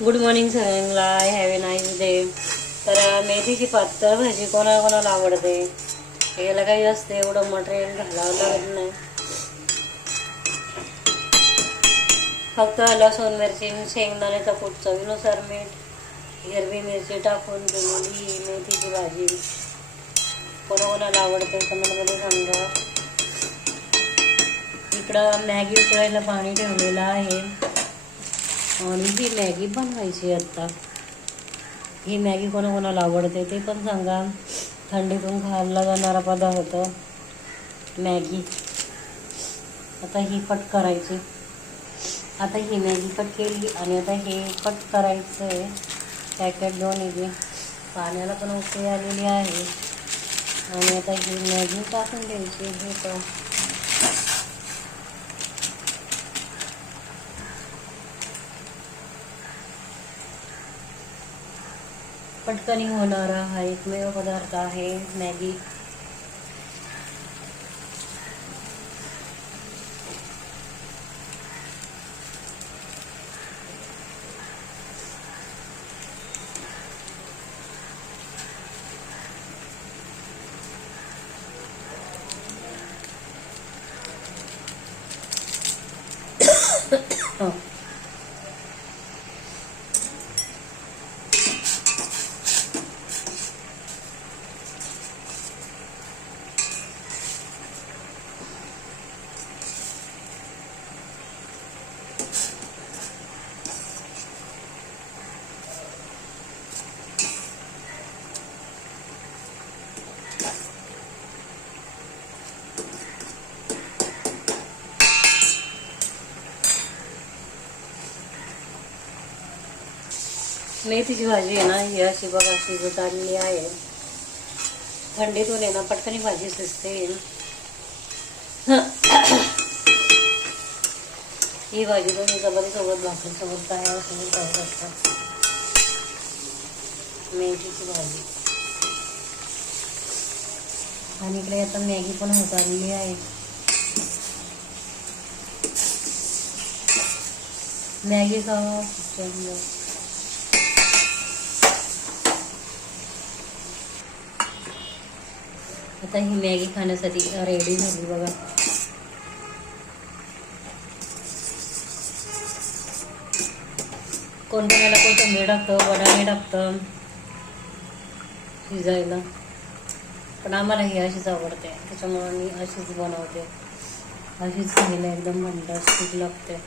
Good morning सगळ्यांना. Have a nice day. तर मेथीची पातळ भाजी कोणाकोणाला आवडते. याला काही असते एवढं मटेरियल घालावं लागत नाही. फक्त लसूण मिरची शेंगदाण्याचा कूट चवीनुसार मीठ हिरवी मिरची टाकून केलेली ही मेथीची भाजी कोणाकोणाला आवडते कमेंटमध्ये सांगा. इकडं मॅगी उकळायला पाणी ठेवलेलं आहे आणि ही मॅगी बनवायची. आता ही मॅगी कोणाकोणाला आवडते ते पण सांगा. थंडीतून खायला जाणारा पदार्थ मॅगी. आता ही कट करायची. आता ही मॅगी कट केली आणि आता हे कट करायचं आहे. पॅकेट दोन्ही पाण्याला पण उकळी आलेली आहे आणि आता ही मॅगी टाकून द्यायची. हे तर पटकन होणारा हा एकमेव पदार्थ आहे मॅगी. मेथीची भाजी आहे ना ही अशी बघा शिजत आलेली आहे. थंडीतून आहे ना पटकन भाजी शिजते. ही भाजी तुम्ही चपातीसोबत भाकरीसोबत काय असं खाऊ शकता. मेथीची भाजी आणि इकडे आता मॅगी पण होत आलेली आहे. मॅगी खावा. आता ही मॅगी खाण्यासाठी रेडी झाली बघा. कोणत्याला कोथिंबीर टाकतं, बटाणे टाकतं शिजायला, पण आम्हाला ही अशीच आवडते त्याच्यामुळे मी अशीच बनवते. अशीच खायला एकदम फंटास्टिक लागते.